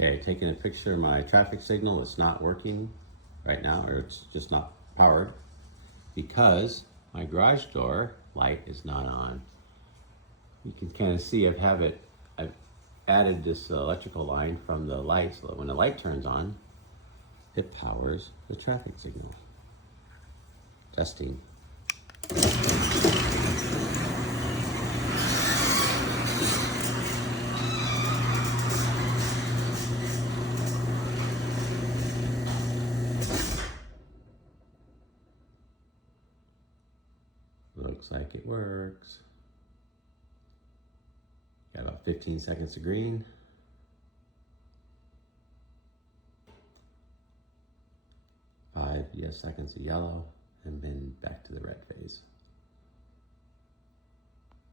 Okay, taking a picture of my traffic signal. It's not working right now, or it's just not powered because my garage door light is not on. You can kind of see I've added this electrical line from the light so that when the light turns on, it powers the traffic signal. Testing. Looks like it works. Got about 15 seconds of green. 5 seconds of yellow, and then back to the red phase.